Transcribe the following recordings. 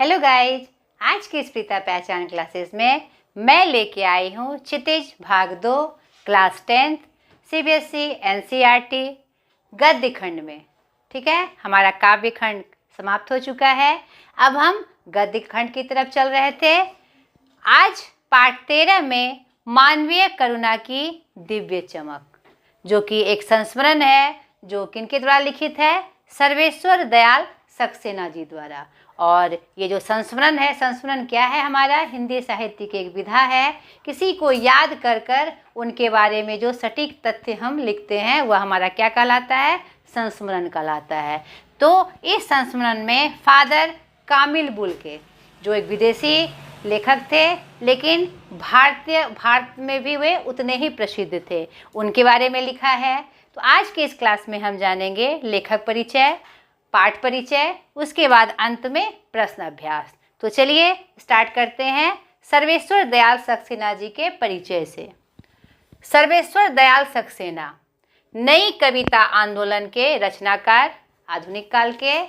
Hello guys, आज की स्प्रीता पहचान क्लासेस में मैं लेके आई हूँ क्षितिज भाग 2 क्लास 10th सीबीएसई एनसीईआरटी गद्य खंड में। ठीक है, हमारा काव्य खंड समाप्त हो चुका है। अब हम गद्य खंड की तरफ चल रहे थे। आज पाठ 13 में मानवीय करुणा की दिव्य चमक, जो कि एक संस्मरण है जो किनके द्वारा लिखित है, सर्वेश्वर दयाल सक्सेना जी द्वारा। और ये जो संस्मरण है, संस्मरण क्या है, हमारा हिंदी साहित्य की एक विधा है। किसी को याद कर कर उनके बारे में जो सटीक तथ्य हम लिखते हैं वह हमारा क्या कहलाता है, संस्मरण कहलाता है। तो इस संस्मरण में फादर कामिल बुल्के, जो एक विदेशी लेखक थे लेकिन भारत में भी वे उतने ही प्रसिद्ध थे, उनके बारे में लिखा है। तो आज के इस क्लास में हम जानेंगे लेखक परिचय, पाठ परिचय, उसके बाद अंत में प्रश्न अभ्यास। तो चलिए स्टार्ट करते हैं सर्वेश्वर दयाल सक्सेना जी के परिचय से। सर्वेश्वर दयाल सक्सेना नई कविता आंदोलन के रचनाकार, आधुनिक काल के,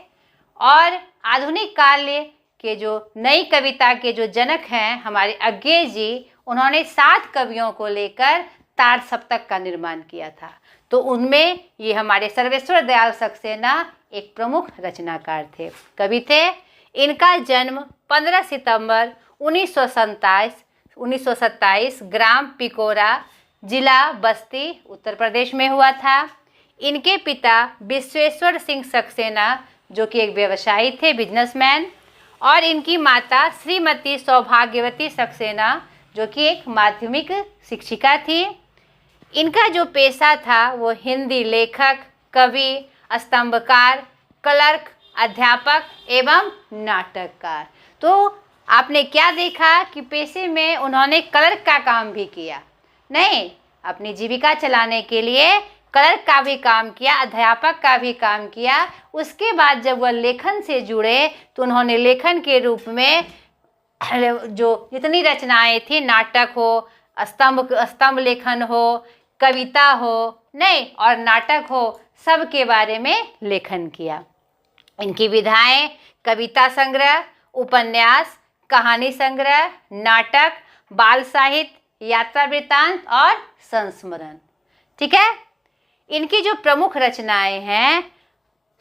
और आधुनिक काल के जो नई कविता के जो जनक हैं हमारे अज्ञे जी, उन्होंने 7 कवियों को लेकर तार सप्तक का निर्माण किया था। तो उनमें ये हमारे सर्वेश्वर दयाल सक्सेना एक प्रमुख रचनाकार थे, कवि थे। इनका जन्म 15 सितंबर 1927 ग्राम पिकोरा, जिला बस्ती, उत्तर प्रदेश में हुआ था। इनके पिता विश्वेश्वर सिंह सक्सेना, जो कि एक व्यवसायी थे, बिजनेसमैन, और इनकी माता श्रीमती सौभाग्यवती सक्सेना, जो कि एक माध्यमिक शिक्षिका थी। इनका जो पेशा था वो हिंदी लेखक, कवि, स्तंभकार, क्लर्क, अध्यापक एवं नाटककार। तो आपने क्या देखा कि पेशे में उन्होंने क्लर्क का काम भी किया, नहीं, अपनी जीविका चलाने के लिए क्लर्क का भी काम किया, अध्यापक का भी काम किया। उसके बाद जब वह लेखन से जुड़े तो उन्होंने लेखन के रूप में जो जितनी रचनाएं थी, नाटक हो, स्तंभ लेखन हो, कविता हो, नहीं, और नाटक हो, सब के बारे में लेखन किया। इनकी विधाएं कविता संग्रह, उपन्यास, कहानी संग्रह, नाटक, बाल साहित्य, यात्रा वृत्तांत और संस्मरण। ठीक है, इनकी जो प्रमुख रचनाएं हैं,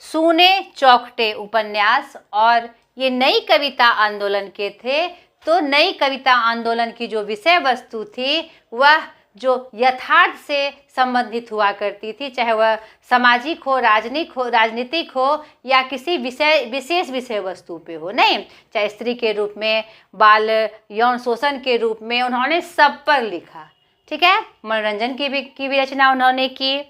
सूने चौखटे उपन्यास, और ये नई कविता आंदोलन के थे। तो नई कविता आंदोलन की जो विषय वस्तु थी वह जो यथार्थ से संबंधित हुआ करती थी, चाहे वह सामाजिक हो, राजनीतिक हो या किसी विशेष विषय वस्तु पे हो, नहीं, चाहे स्त्री के रूप में, बाल यौन शोषण के रूप में, उन्होंने सब पर लिखा। ठीक है, मनोरंजन की भी रचना उन्होंने की।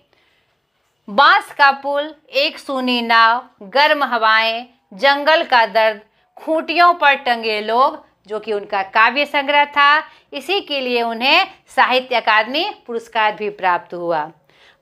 बांस का पुल, एक सूनी नाव, गर्म हवाएं, जंगल का दर्द, खूंटियों पर टंगे लोग, जो कि उनका काव्य संग्रह था। इसी के लिए उन्हें साहित्य अकादमी पुरस्कार भी प्राप्त हुआ।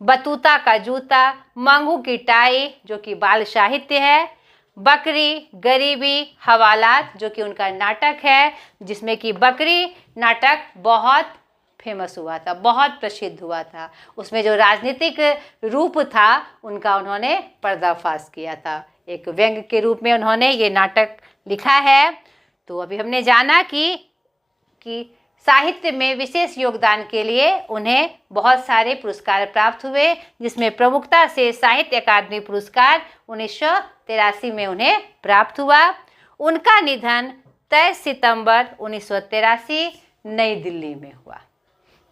बतूता का जूता, मंगू की टाई, जो कि बाल साहित्य है। बकरी, गरीबी, हवालात, जो कि उनका नाटक है, जिसमें कि बकरी नाटक बहुत फेमस हुआ था, बहुत प्रसिद्ध हुआ था। उसमें जो राजनीतिक रूप था उनका उन्होंने पर्दाफाश किया था, एक व्यंग्य के रूप में उन्होंने ये नाटक लिखा है। तो अभी हमने जाना कि साहित्य में विशेष योगदान के लिए उन्हें बहुत सारे पुरस्कार प्राप्त हुए, जिसमें प्रमुखता से साहित्य अकादमी पुरस्कार 1983 में उन्हें प्राप्त हुआ। उनका निधन 23 सितंबर 1983 नई दिल्ली में हुआ।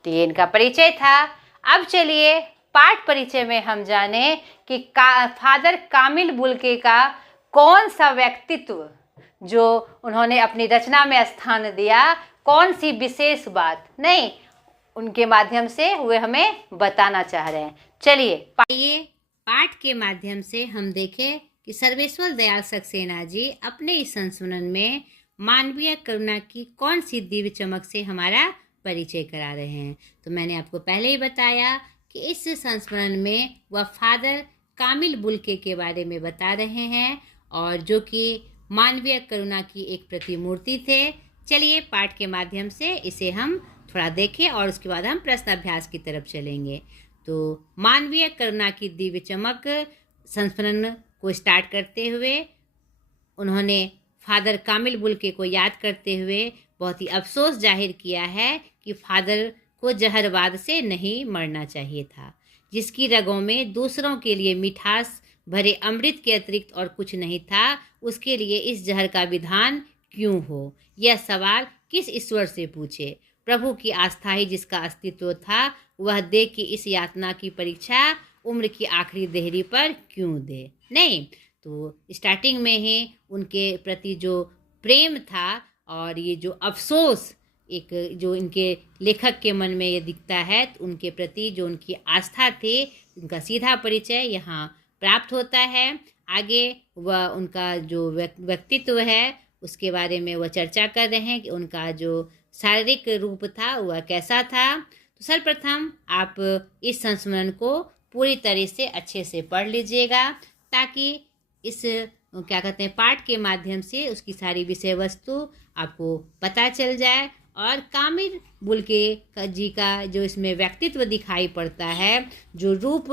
तो ये इनका परिचय था। अब चलिए पाठ परिचय में हम जाने कि फादर कामिल बुल्के का कौन सा व्यक्तित्व जो उन्होंने अपनी रचना में स्थान दिया, कौन सी विशेष बात, नहीं, उनके माध्यम से वे हमें बताना चाह रहे हैं। चलिए पाठ के माध्यम से हम देखें कि सर्वेश्वर दयाल सक्सेना जी अपने इस संस्मरण में मानवीय करुणा की कौन सी दिव्य चमक से हमारा परिचय करा रहे हैं। तो मैंने आपको पहले ही बताया कि इस संस्मरण में वह फादर कामिल बुल्के के बारे में बता रहे हैं, और जो कि मानवीय करुणा की एक प्रतिमूर्ति थे। चलिए पाठ के माध्यम से इसे हम थोड़ा देखें और उसके बाद हम प्रश्न अभ्यास की तरफ चलेंगे। तो मानवीय करुणा की दिव्य चमक संस्मरण को स्टार्ट करते हुए उन्होंने फादर कामिल बुल्के को याद करते हुए बहुत ही अफसोस जाहिर किया है कि फादर को जहरवाद से नहीं मरना चाहिए था, जिसकी रगों में दूसरों के लिए मिठास भरे अमृत के अतिरिक्त और कुछ नहीं था, उसके लिए इस जहर का विधान क्यों हो? यह सवाल किस ईश्वर से पूछे? प्रभु की आस्था ही जिसका अस्तित्व था, वह देख कि इस यातना की परीक्षा उम्र की आखिरी देहरी पर क्यों दे? नहीं, तो स्टार्टिंग में ही उनके प्रति जो प्रेम था और ये जो अफसोस एक जो इनके लेखक के मन में ये दिखता है, तो उनके प्रति जो उनकी आस्था थी, उनका सीधा परिचय यहाँ प्राप्त होता है। आगे वह उनका जो व्यक्तित्व है उसके बारे में वह चर्चा कर रहे हैं कि उनका जो शारीरिक रूप था वह कैसा था। तो सर्वप्रथम आप इस संस्मरण को पूरी तरह से अच्छे से पढ़ लीजिएगा, ताकि इस क्या कहते हैं पाठ के माध्यम से उसकी सारी विषय वस्तु आपको पता चल जाए, और कामिल बुल्के जी का जो इसमें व्यक्तित्व दिखाई पड़ता है, जो रूप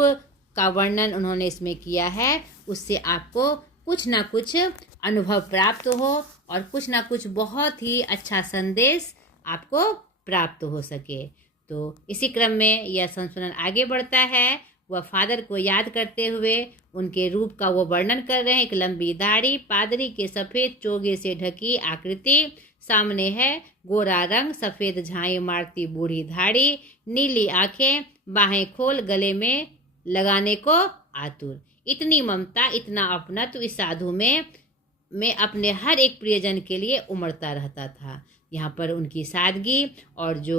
का वर्णन उन्होंने इसमें किया है, उससे आपको कुछ ना कुछ अनुभव प्राप्त हो और कुछ ना कुछ बहुत ही अच्छा संदेश आपको प्राप्त हो सके। तो इसी क्रम में यह संस्मरण आगे बढ़ता है। वह फादर को याद करते हुए उनके रूप का वो वर्णन कर रहे हैं। एक लंबी दाढ़ी, पादरी के सफ़ेद चोगे से ढकी आकृति, सामने है गोरा रंग, सफ़ेद झाई मारती बूढ़ी धाड़ी, नीली आंखें, बाहें खोल गले में लगाने को आतुर। इतनी ममता, इतना अपनत्व इस साधु में अपने हर एक प्रियजन के लिए उमड़ता रहता था। यहाँ पर उनकी सादगी और जो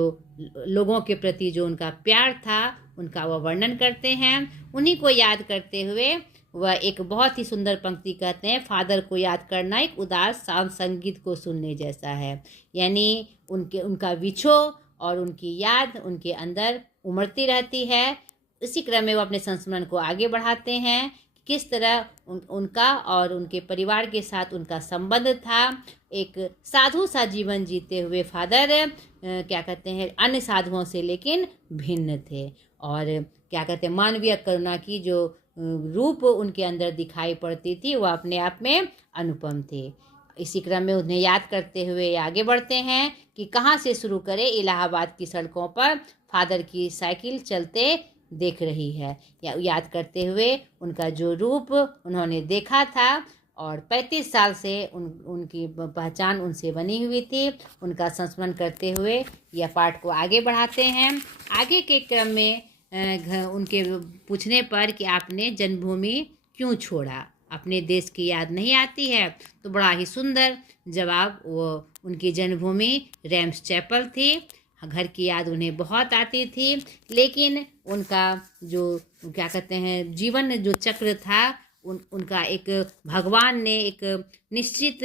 लोगों के प्रति जो उनका प्यार था, उनका वह वर्णन करते हैं। उन्हीं को याद करते हुए वह एक बहुत ही सुंदर पंक्ति कहते हैं, फादर को याद करना एक उदास शांत संगीत को सुनने जैसा है। यानी उनका विछोह और उनकी याद उनके अंदर उमड़ती रहती है। इसी क्रम में वो अपने संस्मरण को आगे बढ़ाते हैं, किस तरह उनका और उनके परिवार के साथ उनका संबंध था। एक साधु सा जीवन जीते हुए फादर क्या कहते हैं अन्य साधुओं से लेकिन भिन्न थे, और क्या कहते हैं मानवीय करुणा की जो रूप उनके अंदर दिखाई पड़ती थी, वह अपने आप में अनुपम थे। इसी क्रम में उन्हें याद करते हुए आगे बढ़ते हैं कि कहाँ से शुरू करें। इलाहाबाद की सड़कों पर फादर की साइकिल चलते देख रही है, या याद करते हुए उनका जो रूप उन्होंने देखा था और 35 साल से उनकी पहचान उनसे बनी हुई थी, उनका संस्मरण करते हुए यह पाठ को आगे बढ़ाते हैं। आगे के क्रम में उनके पूछने पर कि आपने जन्मभूमि क्यों छोड़ा, अपने देश की याद नहीं आती है, तो बड़ा ही सुंदर जवाब वो उनकी जन्मभूमि रेम्स चैपल थी। घर की याद उन्हें बहुत आती थी, लेकिन उनका जो क्या कहते हैं जीवन जो चक्र था, उनका एक भगवान ने एक निश्चित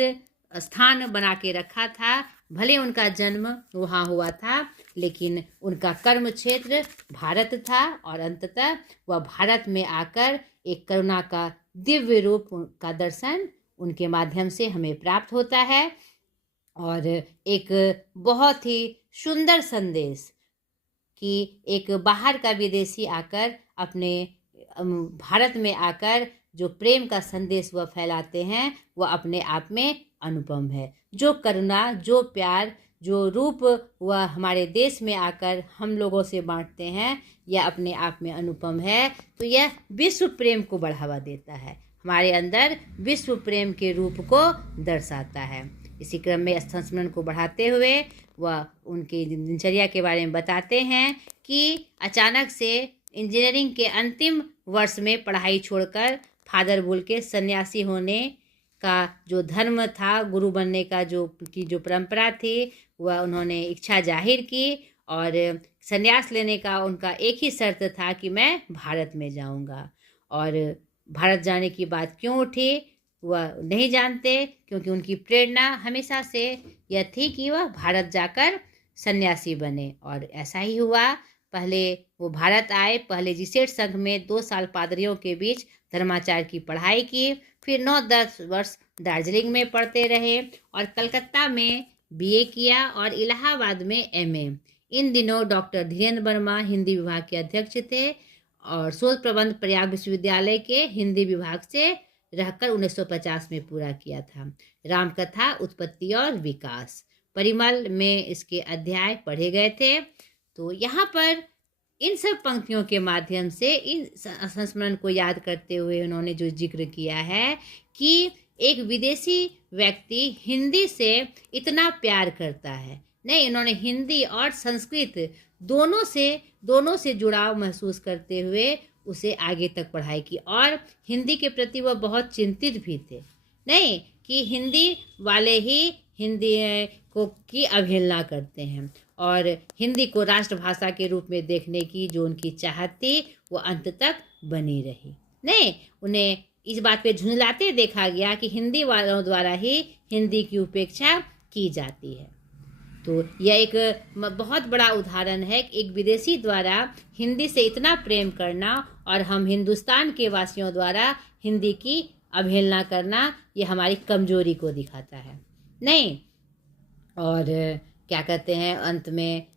स्थान बना के रखा था। भले उनका जन्म वहाँ हुआ था, लेकिन उनका कर्म क्षेत्र भारत था, और अंततः वह भारत में आकर एक करुणा का दिव्य रूप का दर्शन उनके माध्यम से हमें प्राप्त होता है। और एक बहुत ही सुंदर संदेश कि एक बाहर का विदेशी आकर अपने भारत में आकर जो प्रेम का संदेश वह फैलाते हैं, वह अपने आप में अनुपम है। जो करुणा, जो प्यार, जो रूप वह हमारे देश में आकर हम लोगों से बांटते हैं, यह अपने आप में अनुपम है। तो यह विश्व प्रेम को बढ़ावा देता है, हमारे अंदर विश्व प्रेम के रूप को दर्शाता है। इसी क्रम में संस्मरण को बढ़ाते हुए वह उनकी दिनचर्या के बारे में बताते हैं कि अचानक से इंजीनियरिंग के अंतिम वर्ष में पढ़ाई छोड़कर फादर बुल्के सन्यासी होने का जो धर्म था, गुरु बनने का जो परंपरा थी, वह उन्होंने इच्छा जाहिर की, और सन्यास लेने का उनका एक ही शर्त था कि मैं भारत में जाऊंगा। और भारत जाने की बात क्यों उठी वह नहीं जानते, क्योंकि उनकी प्रेरणा हमेशा से यह थी कि वह भारत जाकर सन्यासी बने, और ऐसा ही हुआ। पहले वो भारत आए, पहले जीसेट संघ में 2 साल पादरियों के बीच धर्माचार्य की पढ़ाई की, फिर 9-10 वर्ष दार्जिलिंग में पढ़ते रहे, और कलकत्ता में बीए किया, और इलाहाबाद में एमए। इन दिनों डॉक्टर धीरेन्द्र वर्मा हिंदी विभाग के अध्यक्ष थे, और शोध प्रबंध प्रयाग विश्वविद्यालय के हिंदी विभाग से रहकर 1950 में पूरा किया था। रामकथा उत्पत्ति और विकास परिमल में इसके अध्याय पढ़े गए थे। तो यहाँ पर इन सब पंक्तियों के माध्यम से इन संस्मरण को याद करते हुए उन्होंने जो जिक्र किया है कि एक विदेशी व्यक्ति हिंदी से इतना प्यार करता है। नहीं, इन्होंने हिंदी और संस्कृत दोनों से जुड़ाव महसूस करते हुए उसे आगे तक पढ़ाई की, और हिंदी के प्रति वह बहुत चिंतित भी थे। नहीं कि हिंदी वाले ही हिंदी को की अवहेलना करते हैं, और हिंदी को राष्ट्रभाषा के रूप में देखने की जो उनकी चाहत थी वो अंत तक बनी रही। नहीं, उन्हें इस बात पे झुंझलाते देखा गया कि हिंदी वालों द्वारा ही हिंदी की उपेक्षा की जाती है। तो यह एक बहुत बड़ा उदाहरण है कि एक विदेशी द्वारा हिंदी से इतना प्रेम करना और हम हिंदुस्तान के वासियों द्वारा हिंदी की अवहेलना करना, ये हमारी कमजोरी को दिखाता है। नहीं, और क्या कहते हैं अंत में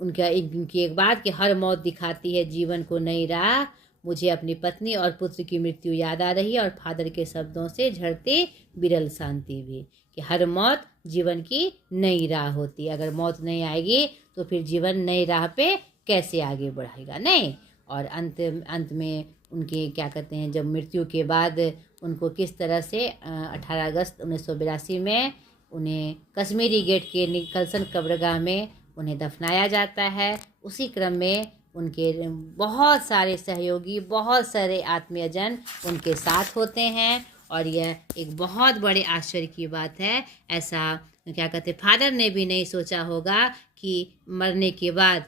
उनकी एक बात कि हर मौत दिखाती है जीवन को नई राह, मुझे अपनी पत्नी और पुत्र की मृत्यु याद आ रही है, और फादर के शब्दों से झड़ती विरल शांति भी, कि हर मौत जीवन की नई राह होती है। अगर मौत नहीं आएगी तो फिर जीवन नई राह पे कैसे आगे बढ़ेगा। नहीं, और अंत में उनके क्या कहते हैं जब मृत्यु के बाद उनको किस तरह से 18 अगस्त 1982 में उन्हें कश्मीरी गेट के निकलसन कब्रगाह में उन्हें दफनाया जाता है। उसी क्रम में उनके बहुत सारे सहयोगी, बहुत सारे आत्मीयजन उनके साथ होते हैं, और यह एक बहुत बड़े आश्चर्य की बात है। ऐसा क्या कहते फादर ने भी नहीं सोचा होगा कि मरने के बाद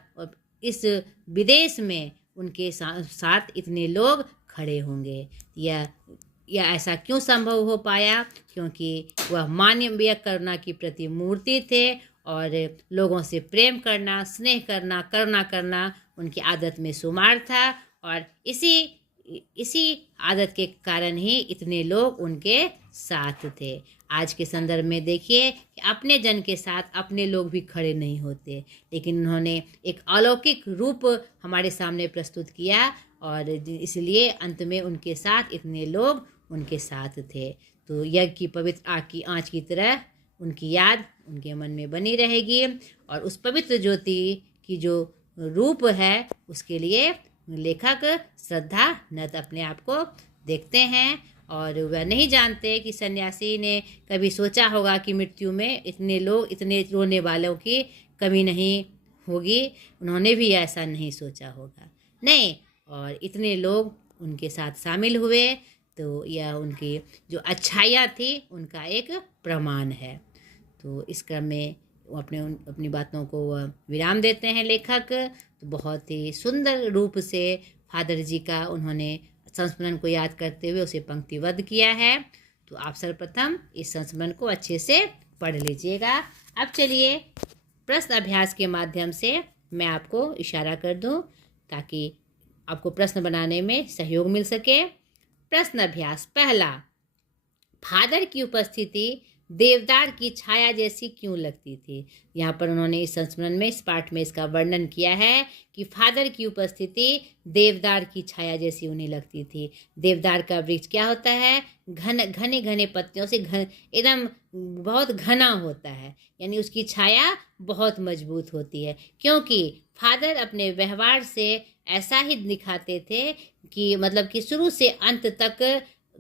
इस विदेश में उनके साथ इतने लोग खड़े होंगे। यह ऐसा क्यों संभव हो पाया? क्योंकि वह मानवीय करुणा की प्रतिमूर्ति थे, और लोगों से प्रेम करना, स्नेह करना, करुणा करना उनकी आदत में शुमार था, और इसी आदत के कारण ही इतने लोग उनके साथ थे। आज के संदर्भ में देखिए कि अपने जन के साथ अपने लोग भी खड़े नहीं होते, लेकिन उन्होंने एक अलौकिक रूप हमारे सामने प्रस्तुत किया, और इसलिए अंत में उनके साथ इतने लोग उनके साथ थे। तो यज्ञ की पवित्र आग की आँच की तरह उनकी याद उनके मन में बनी रहेगी, और उस पवित्र ज्योति की जो रूप है उसके लिए लेखक श्रद्धा नत अपने आप को देखते हैं, और वह नहीं जानते कि सन्यासी ने कभी सोचा होगा कि मृत्यु में इतने लोग, इतने रोने वालों की कमी नहीं होगी। उन्होंने भी ऐसा नहीं सोचा होगा। नहीं, और इतने लोग उनके साथ शामिल हुए, तो यह उनकी जो अच्छाइयाँ थी उनका एक प्रमाण है। तो इस क्रम में वो अपनी बातों को विराम देते हैं लेखक। तो बहुत ही सुंदर रूप से फादर जी का उन्होंने संस्मरण को याद करते हुए उसे पंक्तिबद्ध किया है। तो आप सर्वप्रथम इस संस्मरण को अच्छे से पढ़ लीजिएगा। अब चलिए प्रश्न अभ्यास के माध्यम से मैं आपको इशारा कर दूं ताकि आपको प्रश्न बनाने में सहयोग मिल सके। प्रश्न अभ्यास पहला, फादर की उपस्थिति देवदार की छाया जैसी क्यों लगती थी? यहाँ पर उन्होंने इस संस्मरण में, इस पाठ में इसका वर्णन किया है कि फादर की उपस्थिति देवदार की छाया जैसी उन्हें लगती थी। देवदार का वृक्ष क्या होता है? घने घने पत्तियों से एकदम बहुत घना होता है, यानी उसकी छाया बहुत मजबूत होती है। क्योंकि फादर अपने व्यवहार से ऐसा ही दिखाते थे कि मतलब कि शुरू से अंत तक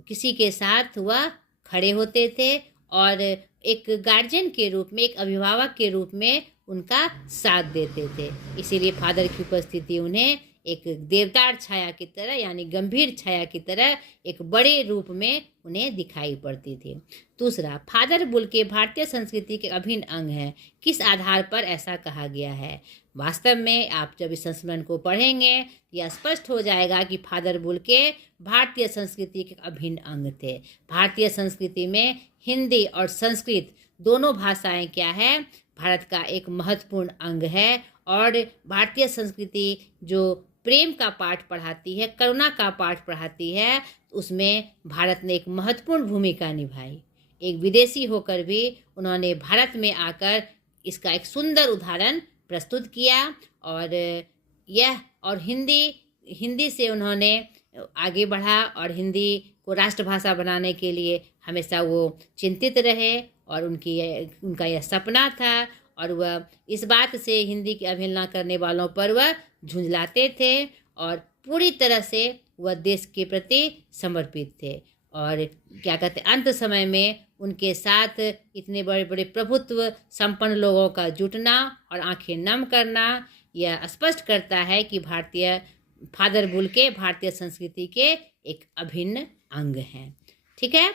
किसी के साथ वह खड़े होते थे, और एक गार्जियन के रूप में, एक अभिभावक के रूप में उनका साथ देते थे। इसीलिए फादर की उपस्थिति उन्हें एक देवदार छाया की तरह, यानी गंभीर छाया की तरह एक बड़े रूप में उन्हें दिखाई पड़ती थी। दूसरा, फादर बुल के भारतीय संस्कृति के अभिन्न अंग है। किस आधार पर ऐसा कहा गया है? वास्तव में आप जब इस संस्मरण को पढ़ेंगे यह स्पष्ट हो जाएगा कि फादर बुल के भारतीय संस्कृति के अभिन्न अंग थे। भारतीय संस्कृति में हिंदी और संस्कृत दोनों भाषाएं क्या है? भारत का एक महत्वपूर्ण अंग है। और भारतीय संस्कृति जो प्रेम का पाठ पढ़ाती है, करुणा का पाठ पढ़ाती है, उसमें भारत ने एक महत्वपूर्ण भूमिका निभाई। एक विदेशी होकर भी उन्होंने भारत में आकर इसका एक सुंदर उदाहरण प्रस्तुत किया, और हिंदी से उन्होंने आगे बढ़ा, और हिंदी को राष्ट्रभाषा बनाने के लिए हमेशा वो चिंतित रहे और उनका यह सपना था और वह इस बात से हिंदी की अवहेलना करने वालों पर वह झुंझलाते थे और पूरी तरह से वह देश के प्रति समर्पित थे। और क्या कहते अंत समय में उनके साथ इतने बड़े बड़े प्रभुत्व संपन्न लोगों का जुटना और आंखें नम करना यह स्पष्ट करता है कि भारतीय फादर बुल्के भारतीय संस्कृति के एक अभिन्न अंग हैं। ठीक है।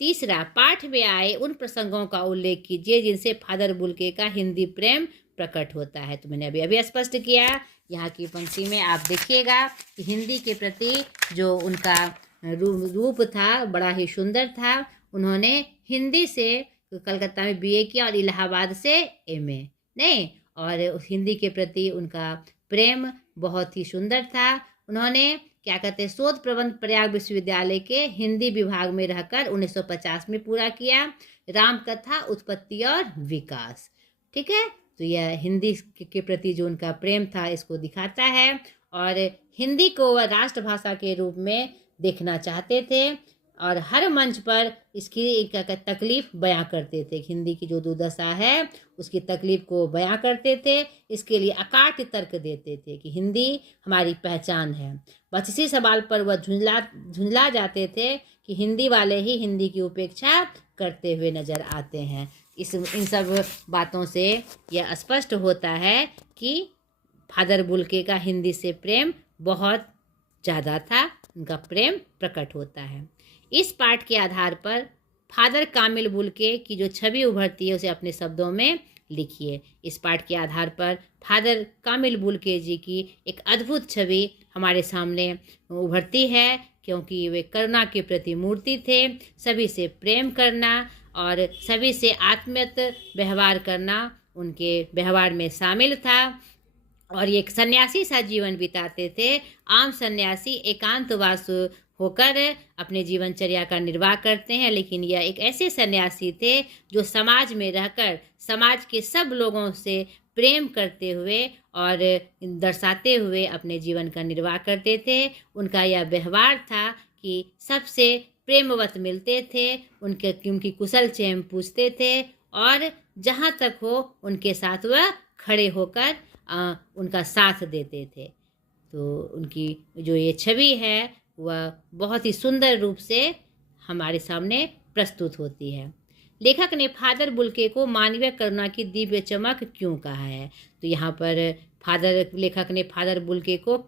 तीसरा, पाठ में आए उन प्रसंगों का उल्लेख कीजिए जिनसे फादर बुल्के का हिंदी प्रेम प्रकट होता है। तो मैंने अभी स्पष्ट किया। यहाँ की पंक्ति में आप देखिएगा कि हिंदी के प्रति जो उनका रूप था बड़ा ही सुंदर था। उन्होंने हिंदी से कलकत्ता में बीए किया और इलाहाबाद से एमए नहीं, और हिंदी के प्रति उनका प्रेम बहुत ही सुंदर था। उन्होंने क्या कहते हैं शोध प्रबंध प्रयाग विश्वविद्यालय के हिंदी विभाग में रहकर 1950 में पूरा किया। रामकथा उत्पत्ति और विकास। ठीक है। तो यह हिंदी के प्रति जो उनका प्रेम था इसको दिखाता है और हिंदी को वह राष्ट्रभाषा के रूप में देखना चाहते थे और हर मंच पर इसकी एक तकलीफ बयां करते थे। हिंदी की जो दुर्दशा है उसकी तकलीफ को बयां करते थे। इसके लिए अकाट्य तर्क देते थे कि हिंदी हमारी पहचान है। बस इसी सवाल पर वह झुंझला जाते थे कि हिंदी वाले ही हिंदी की उपेक्षा करते हुए नजर आते हैं। इन सब बातों से यह स्पष्ट होता है कि फादर बुल्के का हिंदी से प्रेम बहुत ज़्यादा था। उनका प्रेम प्रकट होता है। इस पाठ के आधार पर फादर कामिल बुल्के की जो छवि उभरती है उसे अपने शब्दों में लिखिए। इस पाठ के आधार पर फादर कामिल बुल्के जी की एक अद्भुत छवि हमारे सामने उभरती है क्योंकि वे करुणा के प्रति मूर्ति थे। सभी से प्रेम करना और सभी से आत्मीयत व्यवहार करना उनके व्यवहार में शामिल था और ये एक सन्यासी सा जीवन बिताते थे। आम सन्यासी एकांतवास होकर अपने जीवनचर्या का निर्वाह करते हैं, लेकिन यह एक ऐसे सन्यासी थे जो समाज में रहकर समाज के सब लोगों से प्रेम करते हुए और दर्शाते हुए अपने जीवन का निर्वाह करते थे। उनका यह व्यवहार था कि सबसे प्रेमवत मिलते थे, उनकी कुशल क्षेम पूछते थे और जहाँ तक हो उनके साथ वह खड़े होकर उनका साथ देते थे। तो उनकी जो ये छवि है वह बहुत ही सुंदर रूप से हमारे सामने प्रस्तुत होती है। लेखक ने फादर बुल्के को मानवीय करुणा की दिव्य चमक क्यों कहा है? तो यहाँ पर लेखक ने फादर बुल्के को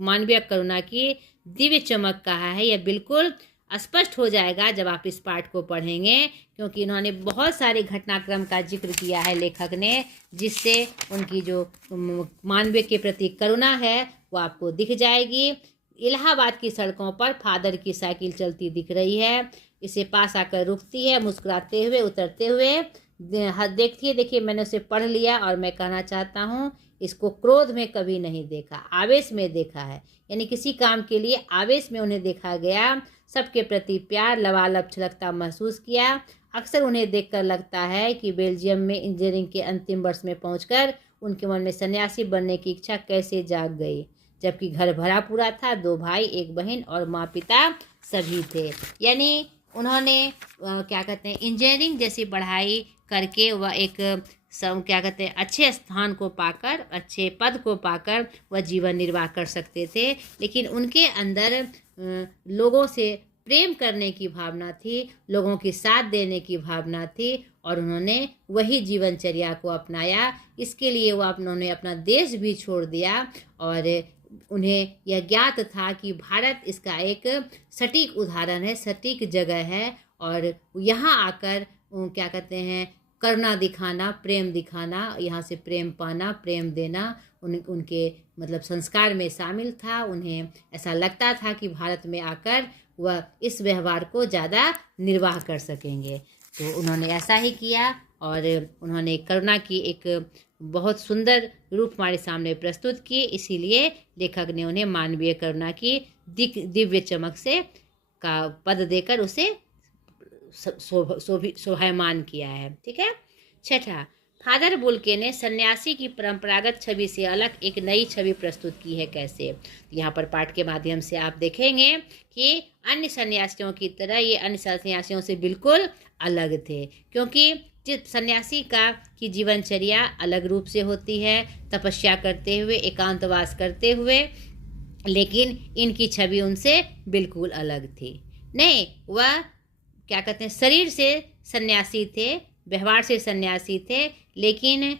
मानवीय करुणा की दिव्य चमक कहा है। यह बिल्कुल स्पष्ट हो जाएगा जब आप इस पाठ को पढ़ेंगे, क्योंकि इन्होंने बहुत सारे घटनाक्रम का जिक्र किया है लेखक ने, जिससे उनकी जो मानवीय के प्रति करुणा है वो आपको दिख जाएगी। इलाहाबाद की सड़कों पर फादर की साइकिल चलती दिख रही है। इसे पास आकर रुकती है, मुस्कुराते हुए उतरते हुए। देखिए मैंने उसे पढ़ लिया और मैं कहना चाहता हूँ इसको क्रोध में कभी नहीं देखा, आवेश में देखा है। यानी किसी काम के लिए आवेश में उन्हें देखा गया। सबके प्रति प्यार लबालब छलकता महसूस किया। अक्सर उन्हें देखकर लगता है कि बेल्जियम में इंजीनियरिंग के अंतिम वर्ष में पहुंचकर उनके मन में सन्यासी बनने की इच्छा कैसे जाग गई, जबकि घर भरा पूरा था, 2 भाई 1 बहन और माँ पिता सभी थे। यानी उन्होंने क्या कहते हैं इंजीनियरिंग जैसी पढ़ाई करके वह एक क्या कहते हैं अच्छे स्थान को पाकर, अच्छे पद को पाकर वह जीवन निर्वाह कर सकते थे, लेकिन उनके अंदर लोगों से प्रेम करने की भावना थी, लोगों की साथ देने की भावना थी और उन्होंने वही जीवनचर्या को अपनाया। इसके लिए वह उन्होंने अपना देश भी छोड़ दिया और उन्हें यह ज्ञात था कि भारत इसका एक सटीक उदाहरण है, सटीक जगह है और यहाँ आकर क्या कहते हैं करुणा दिखाना, प्रेम दिखाना, यहाँ से प्रेम पाना, प्रेम देना उनके मतलब संस्कार में शामिल था। उन्हें ऐसा लगता था कि भारत में आकर वह इस व्यवहार को ज़्यादा निर्वाह कर सकेंगे। तो उन्होंने ऐसा ही किया और उन्होंने करुणा की एक बहुत सुंदर रूप हमारे सामने प्रस्तुत की। इसीलिए लेखक ने उन्हें मानवीय करुणा की दिव्य चमक से का पद देकर उसे शोभायमान किया है। ठीक है। छठा, फादर बुल्के ने सन्यासी की परंपरागत छवि से अलग एक नई छवि प्रस्तुत की है। कैसे? यहाँ पर पाठ के माध्यम से आप देखेंगे कि अन्य सन्यासियों की तरह ये अन्य सन्यासियों से बिल्कुल अलग थे, क्योंकि जिस सन्यासी की जीवनचर्या अलग रूप से होती है, तपस्या करते हुए, एकांतवास करते हुए, लेकिन इनकी छवि उनसे बिल्कुल अलग थी। नहीं, वह क्या कहते हैं, शरीर से सन्यासी थे, व्यवहार से सन्यासी थे, लेकिन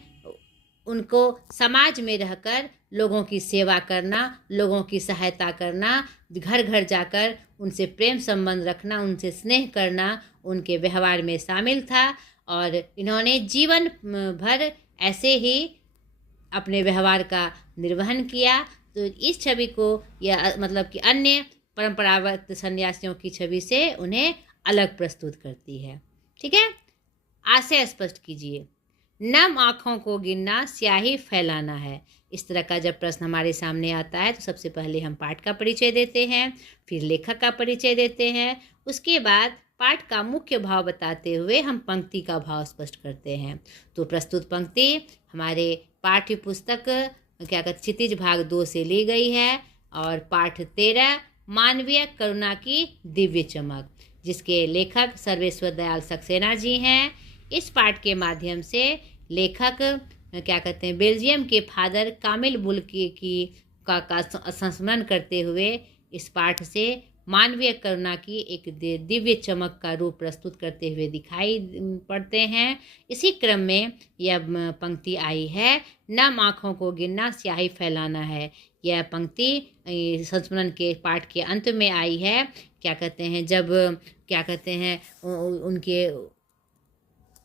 उनको समाज में रहकर लोगों की सेवा करना, लोगों की सहायता करना, घर घर जाकर उनसे प्रेम संबंध रखना, उनसे स्नेह करना उनके व्यवहार में शामिल था। और इन्होंने जीवन भर ऐसे ही अपने व्यवहार का निर्वहन किया। तो इस छवि को या मतलब कि अन्य परंपरागत सन्यासियों की छवि से उन्हें अलग प्रस्तुत करती है। ठीक है, आशय स्पष्ट कीजिए। नम आँखों को गिनना स्याही फैलाना है। इस तरह का जब प्रश्न हमारे सामने आता है तो सबसे पहले हम पाठ का परिचय देते हैं, फिर लेखक का परिचय देते हैं, उसके बाद पाठ का मुख्य भाव बताते हुए हम पंक्ति का भाव स्पष्ट करते हैं। तो प्रस्तुत पंक्ति हमारे पाठ्य पुस्तक क्या कहते क्षितिज भाग 2 से ली गई है, और पाठ 13 मानवीय करुणा की दिव्य चमक, जिसके लेखक सर्वेश्वर दयाल सक्सेना जी हैं। इस पाठ के माध्यम से लेखक क्या कहते हैं बेल्जियम के फादर कामिल बुल्के का संस्मरण करते हुए इस पाठ से मानवीय करुणा की एक दिव्य चमक का रूप प्रस्तुत करते हुए दिखाई पड़ते हैं। इसी क्रम में यह पंक्ति आई है, नम आँखों को गिनना स्याही फैलाना है। यह पंक्ति संस्मरण के पाठ के अंत में आई है। क्या कहते हैं, जब क्या कहते हैं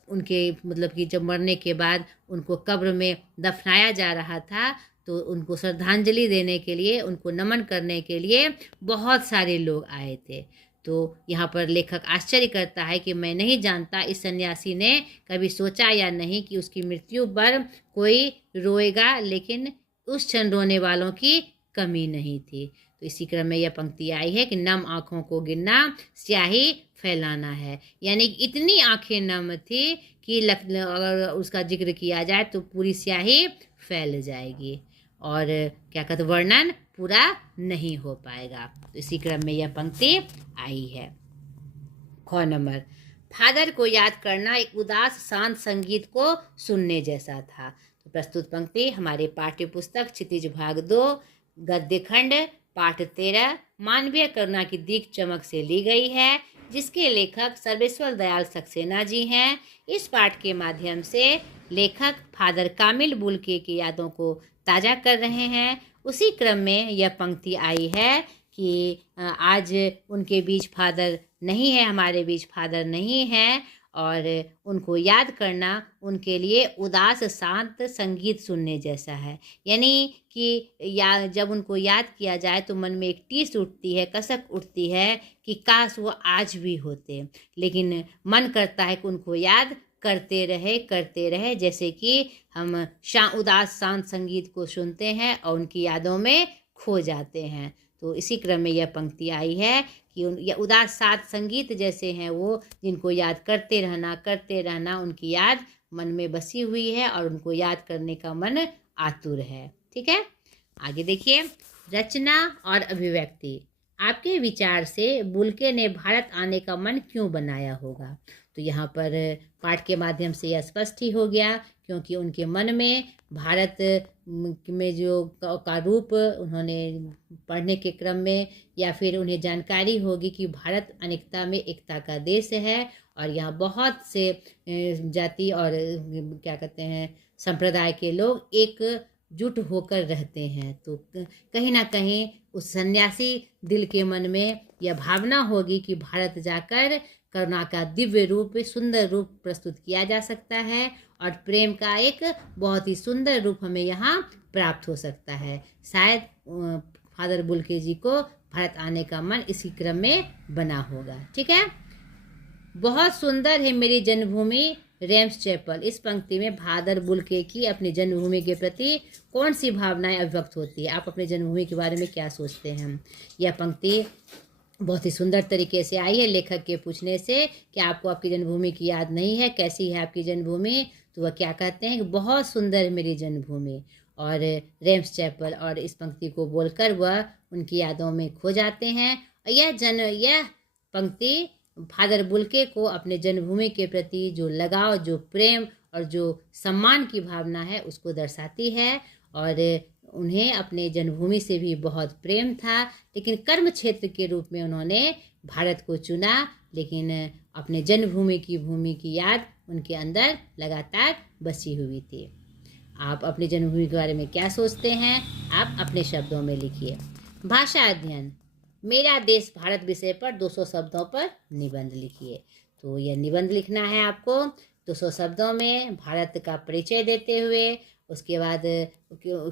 उनके मतलब कि जब मरने के बाद उनको कब्र में दफनाया जा रहा था, तो उनको श्रद्धांजलि देने के लिए, उनको नमन करने के लिए बहुत सारे लोग आए थे। तो यहाँ पर लेखक आश्चर्य करता है कि मैं नहीं जानता इस सन्यासी ने कभी सोचा या नहीं कि उसकी मृत्यु पर कोई रोएगा, लेकिन उस क्षण रोने वालों की कमी नहीं थी। तो इसी क्रम में यह पंक्ति आई है कि नम आँखों को गिनना स्याही फैलाना है, यानी इतनी आंखें नम थी कि अगर उसका जिक्र किया जाए तो पूरी स्याही फैल जाएगी और क्या कहते वर्णन पूरा नहीं हो पाएगा। तो इसी क्रम में यह पंक्ति आई है। ख नंबर, फादर को याद करना एक उदास शांत संगीत को सुनने जैसा था। तो प्रस्तुत पंक्ति हमारे पाठ्य पुस्तक क्षितिज भाग 2 गद्य खंड पाठ 13 मानवीय करुणा की दीप चमक से ली गई है, जिसके लेखक सर्वेश्वर दयाल सक्सेना जी हैं। इस पाठ के माध्यम से लेखक फादर कामिल बुल्के की यादों को ताज़ा कर रहे हैं। उसी क्रम में यह पंक्ति आई है कि आज उनके बीच फादर नहीं है, हमारे बीच फादर नहीं है, और उनको याद करना उनके लिए उदास शांत संगीत सुनने जैसा है। यानी कि जब उनको याद किया जाए तो मन में एक टीस उठती है, कसक उठती है कि काश वो आज भी होते, लेकिन मन करता है कि उनको याद करते रहे, जैसे कि हम उदास शांत संगीत को सुनते हैं और उनकी यादों में खो जाते हैं। तो इसी क्रम में यह पंक्ति आई है कि यह उदास शांत संगीत जैसे हैं वो, जिनको याद करते रहना उनकी याद मन में बसी हुई है और उनको याद करने का मन आतुर है। ठीक है, आगे देखिए। रचना और अभिव्यक्ति, आपके विचार से बुल्के ने भारत आने का मन क्यों बनाया होगा? तो यहाँ पर पाठ के माध्यम से यह स्पष्ट ही हो गया, क्योंकि उनके मन में भारत में जो का रूप उन्होंने पढ़ने के क्रम में, या फिर उन्हें जानकारी होगी कि भारत अनेकता में एकता का देश है और यहाँ बहुत से जाति और क्या कहते हैं संप्रदाय के लोग एकजुट होकर रहते हैं। तो कहीं ना कहीं उस सन्यासी दिल के मन में यह भावना होगी कि भारत जाकर करुणा का दिव्य रूप, सुंदर रूप प्रस्तुत किया जा सकता है और प्रेम का एक बहुत ही सुंदर रूप हमें यहाँ प्राप्त हो सकता है। शायद फादर बुल्के जी को भारत आने का मन इसी क्रम में बना होगा। ठीक है, बहुत सुंदर है मेरी जन्मभूमि रेम्स चैपल। इस पंक्ति में फादर बुल्के की अपनी जन्मभूमि के प्रति कौन सी भावनाएं अभिव्यक्त होती है? आप अपने जन्मभूमि के बारे में क्या सोचते हैं? यह पंक्ति बहुत ही सुंदर तरीके से आई है। लेखक के पूछने से कि आपको आपकी जन्मभूमि की याद नहीं है, कैसी है आपकी जन्मभूमि, तो वह क्या कहते हैं कि बहुत सुंदर है मेरी जन्मभूमि। और रेम्स चैपल और इस पंक्ति को बोलकर वह उनकी यादों में खो जाते हैं। और यह पंक्ति फादर बुल्के को अपने जन्मभूमि के प्रति जो लगाव, जो प्रेम और जो सम्मान की भावना है उसको दर्शाती है। और उन्हें अपने जन्मभूमि से भी बहुत प्रेम था, लेकिन कर्म क्षेत्र के रूप में उन्होंने भारत को चुना, लेकिन अपने जन्मभूमि की याद उनके अंदर लगातार बसी हुई थी। आप अपनी जन्मभूमि के बारे में क्या सोचते हैं, आप अपने शब्दों में लिखिए। भाषा अध्ययन, मेरा देश भारत विषय पर 200 शब्दों पर निबंध लिखिए। तो यह निबंध लिखना है आपको 200 शब्दों में, भारत का परिचय देते हुए, उसके बाद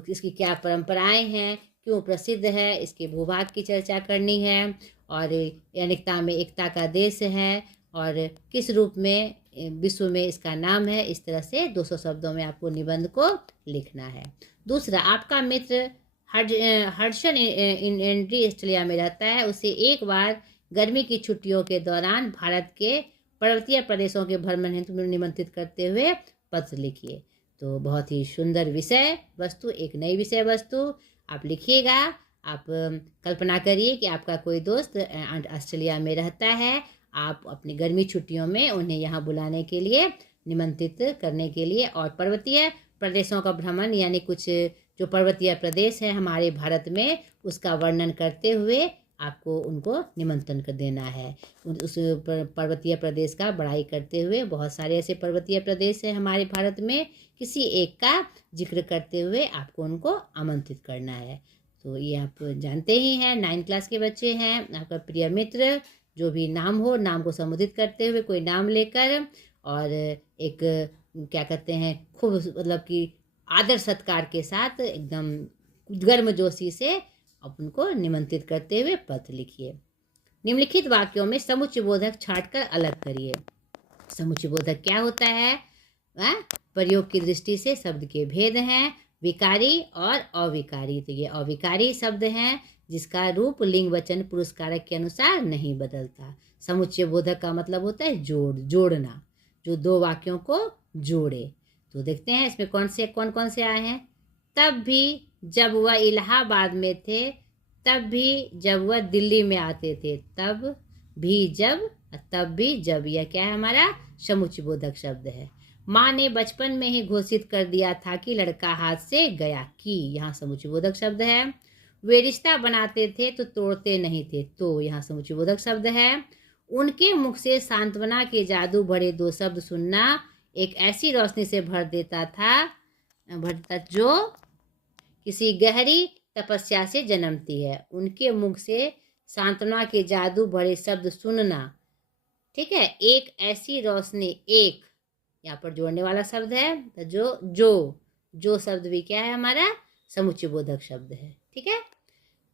इसकी क्या परंपराएं हैं, क्यों प्रसिद्ध है, इसके भूभाग की चर्चा करनी है, और अनेकता में एकता का देश है, और किस रूप में विश्व में इसका नाम है। इस तरह से 200 शब्दों में आपको निबंध को लिखना है। दूसरा, आपका मित्र हर्षन एंड्री ऑस्ट्रेलिया में रहता है, उसे एक बार गर्मी की छुट्टियों के दौरान भारत के पर्वतीय प्रदेशों के भ्रमण हेतु निमंत्रित करते हुए पत्र लिखिए। तो बहुत ही सुंदर विषय वस्तु, एक नई विषय वस्तु आप लिखिएगा। आप कल्पना करिए कि आपका कोई दोस्त ऑस्ट्रेलिया में रहता है, आप अपनी गर्मी छुट्टियों में उन्हें यहाँ बुलाने के लिए, निमंत्रित करने के लिए, और पर्वतीय प्रदेशों का भ्रमण, यानी कुछ जो पर्वतीय प्रदेश है हमारे भारत में उसका वर्णन करते हुए आपको उनको निमंत्रण कर देना है। उस पर्वतीय प्रदेश का बड़ाई करते हुए, बहुत सारे ऐसे पर्वतीय प्रदेश हैं हमारे भारत में, किसी एक का जिक्र करते हुए आपको उनको आमंत्रित करना है। तो ये आप जानते ही हैं, 9th क्लास के बच्चे हैं। आपका प्रिय मित्र, जो भी नाम हो, नाम को संबोधित करते हुए कोई नाम लेकर, और एक क्या कहते हैं खूब मतलब कि आदर सत्कार के साथ एकदम गर्मजोशी से आप उनको निमंत्रित करते हुए पत्र लिखिए। निम्नलिखित वाक्यों में समुच्चय बोधक छांटकर अलग करिए। समुच्चय बोधक क्या होता है? प्रयोग की दृष्टि से शब्द के भेद हैं, विकारी और अविकारी। तो ये अविकारी शब्द हैं जिसका रूप लिंग वचन पुरुष कारक के अनुसार नहीं बदलता। समुच्चय बोधक का मतलब होता है जोड़ना, जो दो वाक्यों को जोड़े। तो देखते हैं इसमें कौन कौन से आए हैं। तब भी जब वह इलाहाबाद में थे, तब भी जब वह दिल्ली में आते थे, तब भी जब, यह क्या है हमारा समुच्चय बोधक शब्द है। माँ ने बचपन में ही घोषित कर दिया था कि लड़का हाथ से गया, कि यहाँ समुच्चय बोधक शब्द है। वे रिश्ता बनाते थे तो तोड़ते नहीं थे, तो यहाँ समुच्चय बोधक शब्द है। उनके मुख से सांत्वना के जादू भरे दो शब्द सुनना एक ऐसी रोशनी से भर देता जो किसी गहरी तपस्या से जन्मती है। उनके मुख से सांत्वना के जादू भरे शब्द सुनना, ठीक है, एक ऐसी रोशनी, एक यहाँ पर जोड़ने वाला शब्द है, तो जो शब्द भी क्या है हमारा समुच्चय बोधक शब्द है, ठीक है।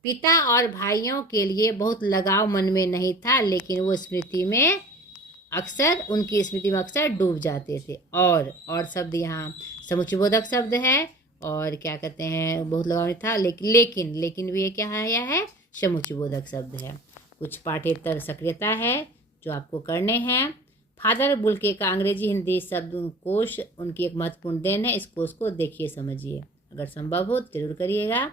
पिता और भाइयों के लिए बहुत लगाव मन में नहीं था, लेकिन वो उनकी स्मृति में अक्सर डूब जाते थे। और शब्द यहाँ समुच्चय बोधक शब्द है, और क्या कहते हैं बहुत लगाव नहीं था, लेकिन भी ये क्या है समुच्चय बोधक शब्द है। कुछ पाठ्येतर सक्रियता है जो आपको करने हैं। फादर बुल्के का अंग्रेजी हिंदी शब्द कोश उनकी एक महत्वपूर्ण देन है। इस कोश को देखिए, समझिए, अगर संभव हो जरूर करिएगा।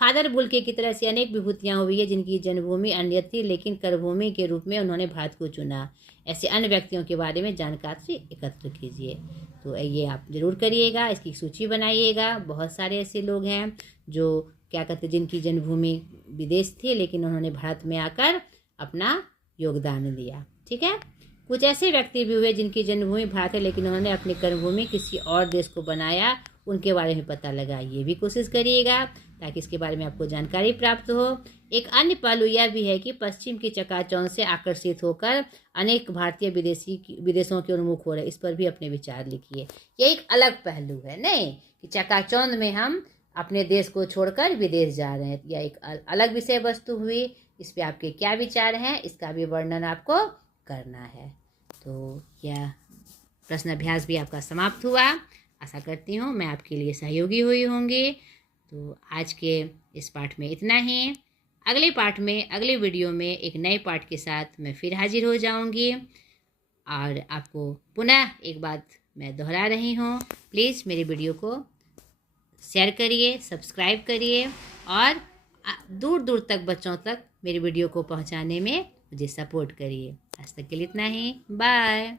फादर बुल्के की तरह से अनेक विभूतियाँ हुई है जिनकी जन्मभूमि अन्य थी, लेकिन कर्मभूमि के रूप में उन्होंने भारत को चुना। ऐसे अन्य व्यक्तियों के बारे में जानकारी एकत्र कीजिए। तो ये आप जरूर करिएगा, इसकी सूची बनाइएगा। बहुत सारे ऐसे लोग हैं जो क्या कहते हैं जिनकी जन्मभूमि विदेश थी, लेकिन उन्होंने भारत में आकर अपना योगदान दिया, ठीक है। कुछ ऐसे व्यक्ति भी हुए जिनकी जन्मभूमि भारत है, लेकिन उन्होंने अपनी कर्मभूमि किसी और देश को बनाया, उनके बारे में पता लगा। ये भी कोशिश करिएगा ताकि इसके बारे में आपको जानकारी प्राप्त हो। एक अन्य पहलू यह भी है कि पश्चिम की चकाचौंध से आकर्षित होकर अनेक भारतीय विदेशों के उन्मुख हो रहे, इस पर भी अपने विचार लिखिए। ये एक अलग पहलू है नहीं कि चकाचौंध में हम अपने देश को छोड़कर विदेश जा रहे हैं, यह एक अलग विषय वस्तु हुई। इस पर आपके क्या विचार हैं, इसका भी वर्णन आपको करना है। तो यह प्रश्न अभ्यास भी आपका समाप्त हुआ। आशा करती हूँ मैं आपके लिए सहयोगी हुई होंगी। तो आज के इस पाठ में इतना ही। अगले पार्ट में, अगले वीडियो में एक नए पार्ट के साथ मैं फिर हाजिर हो जाऊंगी। और आपको पुनः एक बात मैं दोहरा रही हूँ, प्लीज़ मेरे वीडियो को शेयर करिए, सब्सक्राइब करिए और दूर दूर तक बच्चों तक मेरे वीडियो को पहुँचाने में मुझे सपोर्ट करिए। आज तक के लिए इतना ही, बाय।